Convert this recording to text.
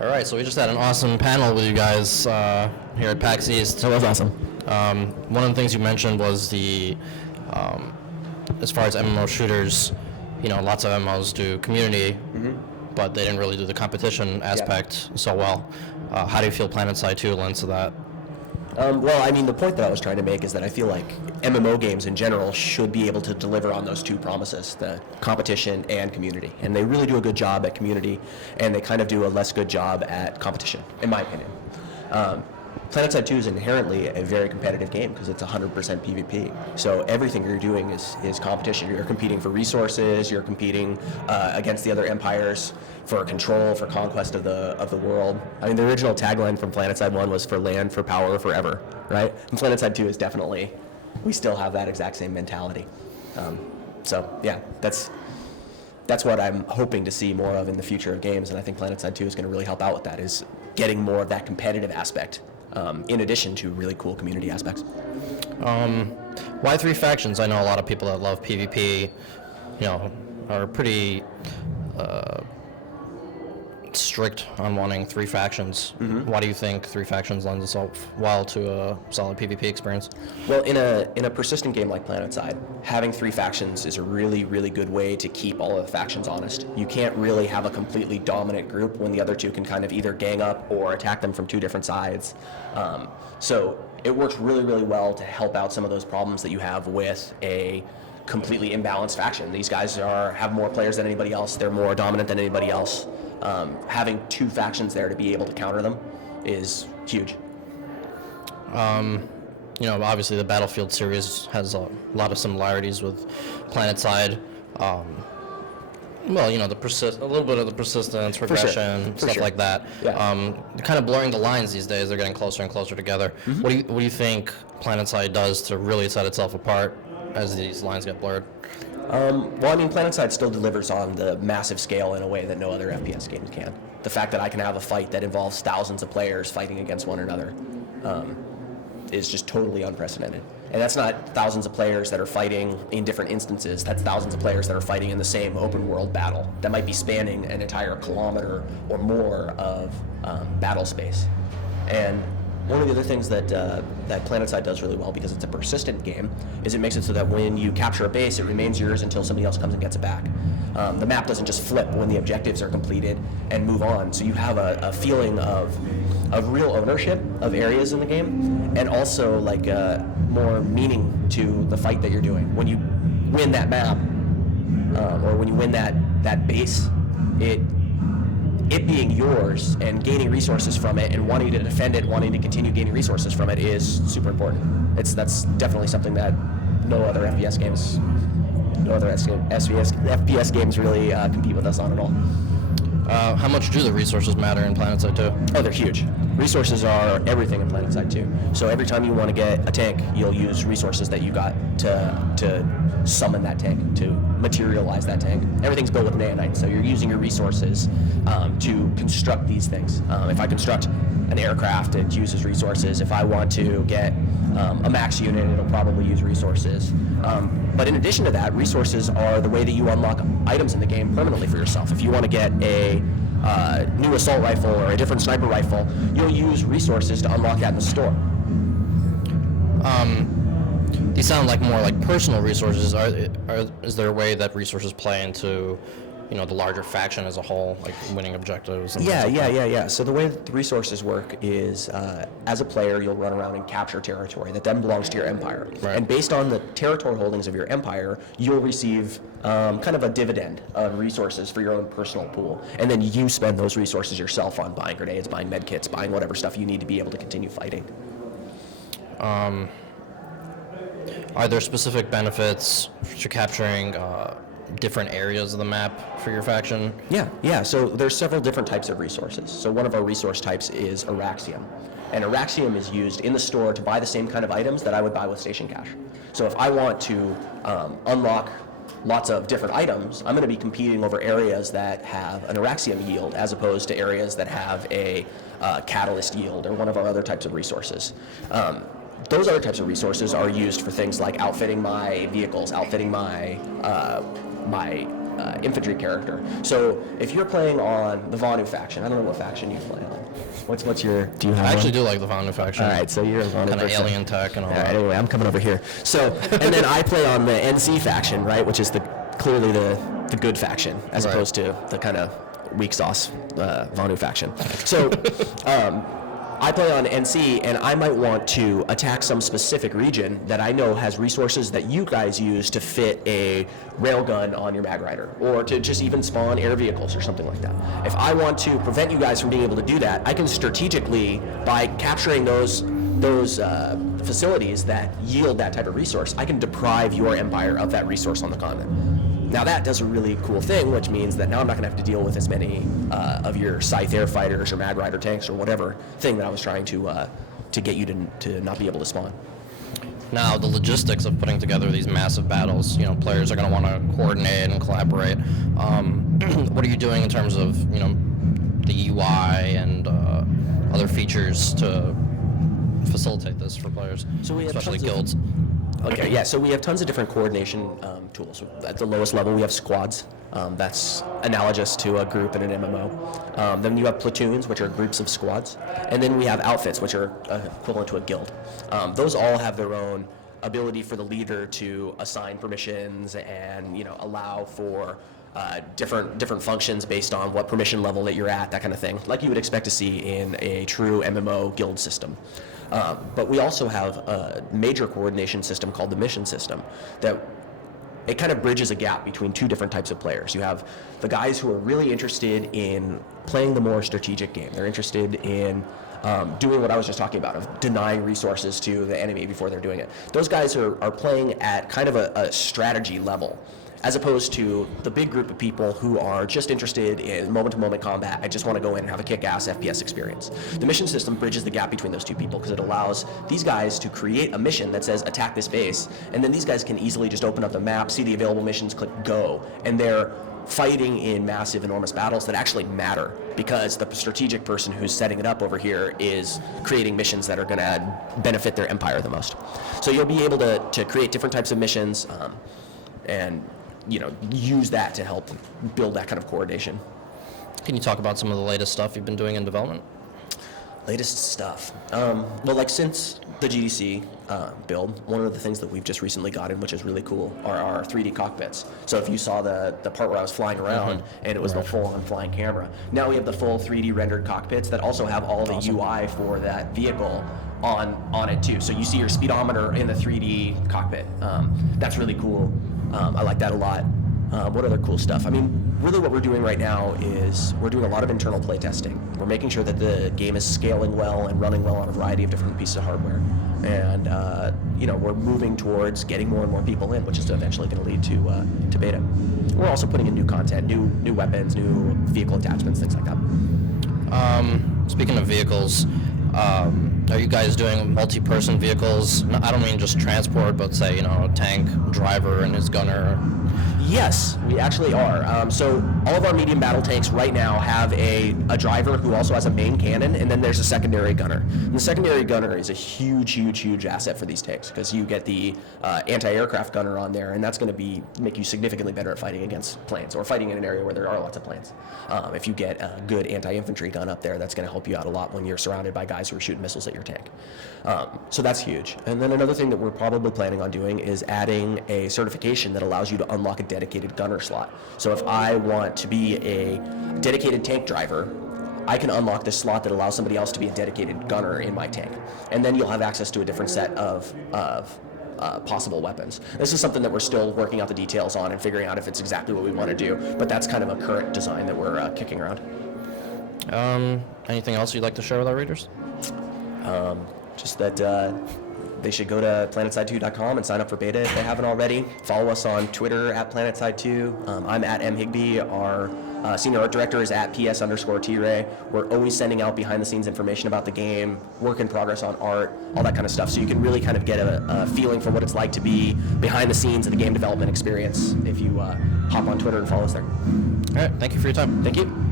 All right, so we just had an awesome panel with you guys here at PAX East. That was awesome. One of the things you mentioned was the, as far as MMO shooters, lots of MMOs do community, but they didn't really do the competition aspect so well. How do you feel Planetside 2 lends to that? Well, I mean, the point that I was trying to make is that I feel like MMO games in general should be able to deliver on those two promises, the competition and community. And they really do a good job at community, and they kind of do a less good job at competition, in my opinion. Planetside 2 is inherently a very competitive game because it's 100% PvP. So everything you're doing is competition. You're competing for resources, you're competing against the other empires for control, for conquest of the world. I mean, the original tagline from Planetside 1 was for land, for power, forever, right? And Planetside 2 is definitely, we still have that exact same mentality. So yeah, that's what I'm hoping to see more of in the future of games, and I think Planetside 2 is going to really help out with that, is getting more of that competitive aspect. In addition to really cool community aspects. Why 3 factions? I know a lot of people that love PvP, are pretty strict on wanting 3 factions. Why do you think 3 factions lends itself well to a solid PvP experience? Well, in a persistent game like Planetside, having 3 factions is a really, really good way to keep all of the factions honest. You can't really have a completely dominant group when the other 2 can kind of either gang up or attack them from 2 different sides. So it works really, really well to help out some of those problems that you have with a completely imbalanced faction. These guys have more players than anybody else. They're more dominant than anybody else. Having 2 factions there to be able to counter them is huge. Obviously the Battlefield series has a lot of similarities with Planetside. A little bit of the persistence, progression, stuff like that. Yeah. They're kind of blurring the lines these days. They're getting closer and closer together. What do you think Planetside does to really set itself apart as these lines get blurred? Well, I mean, Planetside still delivers on the massive scale in a way that no other FPS game can. The fact that I can have a fight that involves thousands of players fighting against one another is just totally unprecedented. And that's not thousands of players that are fighting in different instances. That's thousands of players that are fighting in the same open world battle that might be spanning an entire kilometer or more of battle space. And one of the other things that Planetside does really well, because it's a persistent game, is it makes it so that when you capture a base, it remains yours until somebody else comes and gets it back. The map doesn't just flip when the objectives are completed and move on, so you have a feeling of real ownership of areas in the game, and also like more meaning to the fight that you're doing. When you win that map, or when you win that base, it being yours and gaining resources from it and wanting to defend it, wanting to continue gaining resources from it is super important. That's definitely something that no other FPS games really compete with us on at all. How much do the resources matter in Planetside 2? Oh, they're huge. Resources are everything in Planetside 2. So every time you want to get a tank, you'll use resources that you got to summon that tank, to materialize that tank. Everything's built with nanite, so you're using your resources to construct these things. If I construct an aircraft, it uses resources. If I want to get a max unit, it'll probably use resources. But in addition to that, resources are the way that you unlock items in the game permanently for yourself. If you want to get a new assault rifle or a different sniper rifle, you'll use resources to unlock that in the store. These sound like more like personal resources. Is there a way that resources play into, the larger faction as a whole, like winning objectives? Yeah. So the way that the resources work is, as a player, you'll run around and capture territory that then belongs to your empire. Right. And based on the territory holdings of your empire, you'll receive kind of a dividend of resources for your own personal pool. And then you spend those resources yourself on buying grenades, buying med kits, buying whatever stuff you need to be able to continue fighting. Are there specific benefits to capturing different areas of the map for your faction? Yeah. So there's several different types of resources. So one of our resource types is Araxium. And Araxium is used in the store to buy the same kind of items that I would buy with Station Cash. So if I want to unlock lots of different items, I'm going to be competing over areas that have an Araxium yield as opposed to areas that have a catalyst yield or one of our other types of resources. Those other types of resources are used for things like outfitting my vehicles, outfitting my infantry character. So if you're playing on the Vonu faction, I don't know what faction you play on. What's your? Do you have? I actually one? do like the Vonu faction. All right, so you're a Vonu kind of person. alien tech and all All right, that. anyway, I'm coming over here. So, and then I play on the NC faction, right, which is clearly the good faction, as Right. opposed to the kind of weak sauce Vonu faction. So, I play on NC, and I might want to attack some specific region that I know has resources that you guys use to fit a railgun on your Mag Rider, or to just even spawn air vehicles or something like that. If I want to prevent you guys from being able to do that, I can strategically, by capturing those facilities that yield that type of resource, I can deprive your empire of that resource on the continent. Now that does a really cool thing, which means that now I'm not going to have to deal with as many of your Scythe air fighters or Mag Rider tanks or whatever thing that I was trying to get you to not be able to spawn. Now, the logistics of putting together these massive battles, players are going to want to coordinate and collaborate. What are you doing in terms of, the UI and other features to facilitate this for players, So we have especially tons of- guilds? Okay, yeah, so we have tons of different coordination tools. At the lowest level, we have squads. That's analogous to a group in an MMO. Then you have platoons, which are groups of squads. And then we have outfits, which are equivalent to a guild. Those all have their own ability for the leader to assign permissions and allow for different functions based on what permission level that you're at, that kind of thing, like you would expect to see in a true MMO guild system. But we also have a major coordination system called the mission system that it kind of bridges a gap between two different types of players. You have the guys who are really interested in playing the more strategic game. They're interested in doing what I was just talking about, of denying resources to the enemy before they're doing it. Those guys are playing at kind of a strategy level, as opposed to the big group of people who are just interested in moment-to-moment combat. I just want to go in and have a kick-ass FPS experience. The mission system bridges the gap between those two people because it allows these guys to create a mission that says attack this base, and then these guys can easily just open up the map, see the available missions, click go, and they're fighting in massive, enormous battles that actually matter because the strategic person who's setting it up over here is creating missions that are going to benefit their empire the most. So you'll be able to create different types of missions and use that to help build that kind of coordination. Can you talk about some of the latest stuff you've been doing in development? Latest stuff. Well, since the GDC build, one of the things that we've just recently gotten, which is really cool, are our 3D cockpits. So if you saw the part where I was flying around and it was the full-on flying camera, now we have the full 3D rendered cockpits that also have all the UI for that vehicle on it too. So you see your speedometer in the 3D cockpit. That's really cool. I like that a lot. What other cool stuff? I mean, really what we're doing right now is we're doing a lot of internal play testing. We're making sure that the game is scaling well and running well on a variety of different pieces of hardware. And, we're moving towards getting more and more people in, which is eventually going to lead to beta. We're also putting in new content, new weapons, new vehicle attachments, things like that. Speaking of vehicles, are you guys doing multi-person vehicles? No, I don't mean just transport, but say, a tank driver and his gunner. Yes, we actually are. So all of our medium battle tanks right now have a driver who also has a main cannon, and then there's a secondary gunner. And the secondary gunner is a huge asset for these tanks because you get the anti-aircraft gunner on there, and that's going to make you significantly better at fighting against planes or fighting in an area where there are lots of planes. If you get a good anti-infantry gun up there, that's going to help you out a lot when you're surrounded by guys who are shooting missiles at your tank. So that's huge. And then another thing that we're probably planning on doing is adding a certification that allows you to unlock a dedicated gunner slot. So if I want to be a dedicated tank driver, I can unlock this slot that allows somebody else to be a dedicated gunner in my tank. And then you'll have access to a different set of possible weapons. This is something that we're still working out the details on and figuring out if it's exactly what we want to do, but that's kind of a current design that we're kicking around. Anything else you'd like to share with our readers? Just that they should go to planetside2.com and sign up for beta if they haven't already. Follow us on Twitter at planetside2. I'm at M. Higby. Our senior art director is at PS_T-Ray. We're always sending out behind-the-scenes information about the game, work in progress on art, all that kind of stuff. So you can really kind of get a feeling for what it's like to be behind the scenes of the game development experience if you hop on Twitter and follow us there. All right, thank you for your time. Thank you.